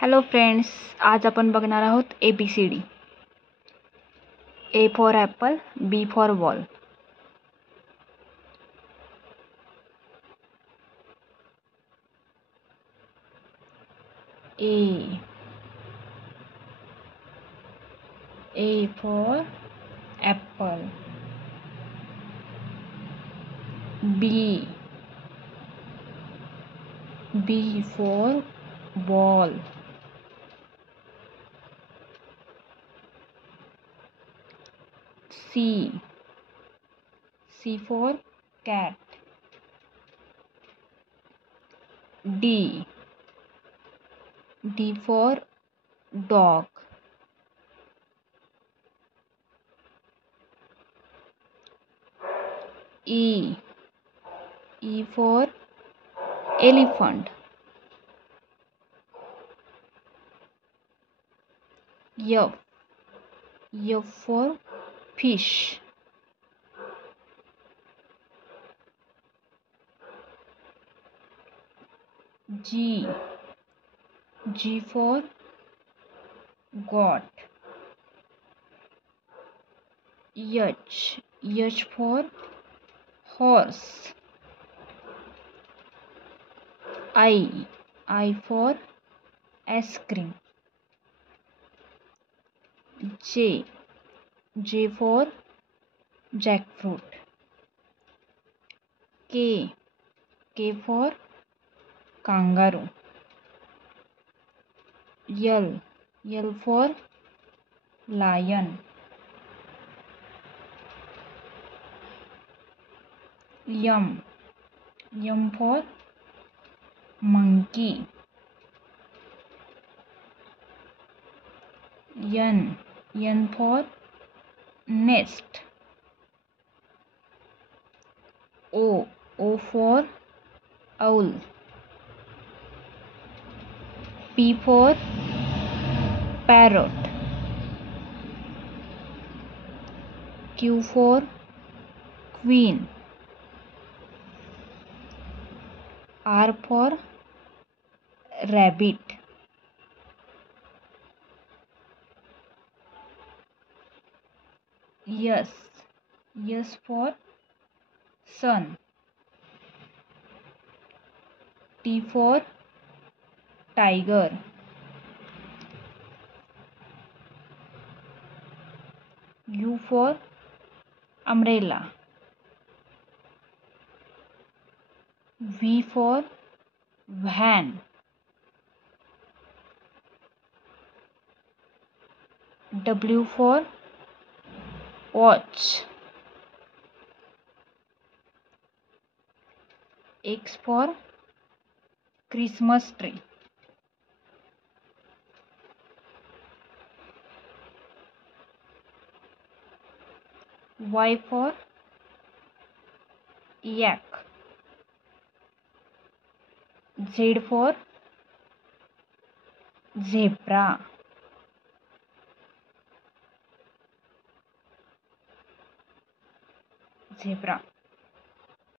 Hello friends, आज आपण बघणार आहोत ABCD. A for Apple, B for ball. A for apple. B for ball. C for cat. D for dog. E for elephant. F for fish. G for goat. H for horse. I for ice cream. J for jackfruit. K for kangaroo. L for lion. M for monkey. N for nest. O for owl. P for parrot. Q for queen. R for rabbit. S for sun. T for tiger. U for umbrella. V for van. W for watch. X for Christmas tree. Y for yak. Z for zebra.